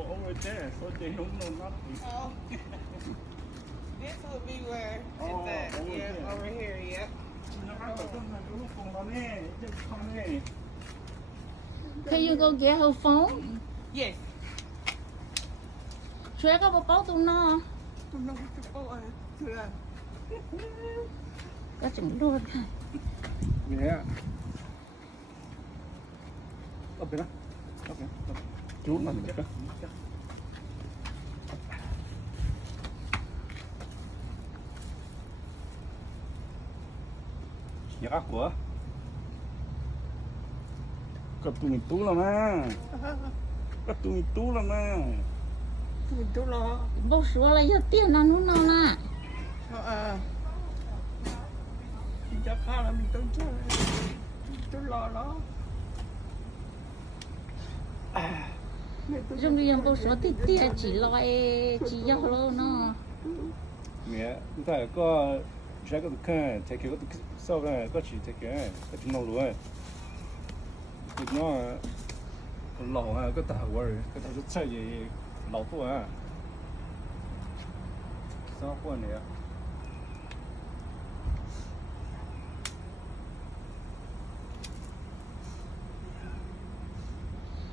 over there, so they don't know nothing. Oh. This would be where Oh, it's at. over Yeah, here. over here, yep. Nó bắt đầu con này nó còn đó nè, chứ không nè. Can you go get her phone? Yes. Xuế có bố bố tụi nó. Tôi nói cái cô ơi, thưa. Có chừng luôn. Nè. Up đó. Up. Chú nó được đó. Nhắc ác của. Cặp tụi mình tú lắm à. Cặp tụi mình tú lắm à. Tôi lo. Bố sửa lại cho tiền nó nó nè. Chắc khá là mình tôi lo đó. Dùng đi bố sửa thì tiền chỉ lo chỉ do luôn nó. Nè, chúng ta có trái có được cái, trái kia có được sau cái có chỉ trái kia, cái chúng nó rồi. Nó lẩu à, cái tàu rồi, cái tàu rất chạy gì lẩu to à. Sao quan này à?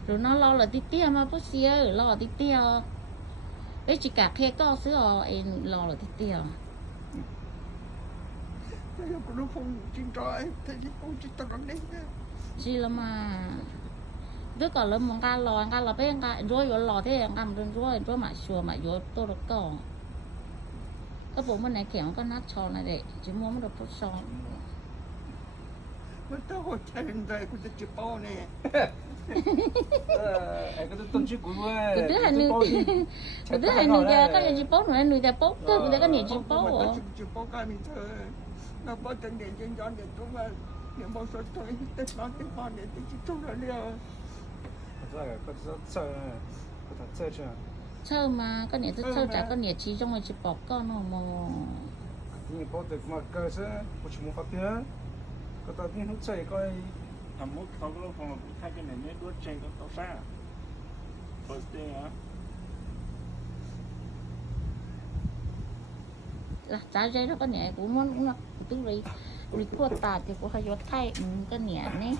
Rồi nó lo là tí tia mà bố xía ở lo tí tia. Đấy chỉ cả khe có sữa em lo là tí tia. Nó không chinh trói, thế chứ không chinh trói đấy. Chỉ là mà với cả là một cái là bé cái rồi rồi lò thế ngắm rồi mà xua mà rồi tôi được còn cái bộ bên này khéo có nát tròn này đấy chỉ muốn được phút son Nó tao hồi chạy về của cái chip bao này. Cái tôi chỉ của cái đứa hành nuôi cái gì bố nữa nuôi bố cái này chỉ bố Chip bao cái mình thôi. Nó bao tiền điện trên gió điện chúng mà những bao số thôi tết nó để chỉ chung là liều. Cái chơi chưa? chơi mà cái này tôi chơi trả cái này chỉ trong này chỉ bỏ con mà Thì bao giờ mà cái sẽ có chúng phát tiền. Cái tao đi hút chơi coi thằng mốt tao có còn thay cái này nhé đuôi chơi có tao xa. First day á. là trái dây nó cái này cũng muốn cũng là tôi đi qua tạt thì cũng hay vô thay cái này này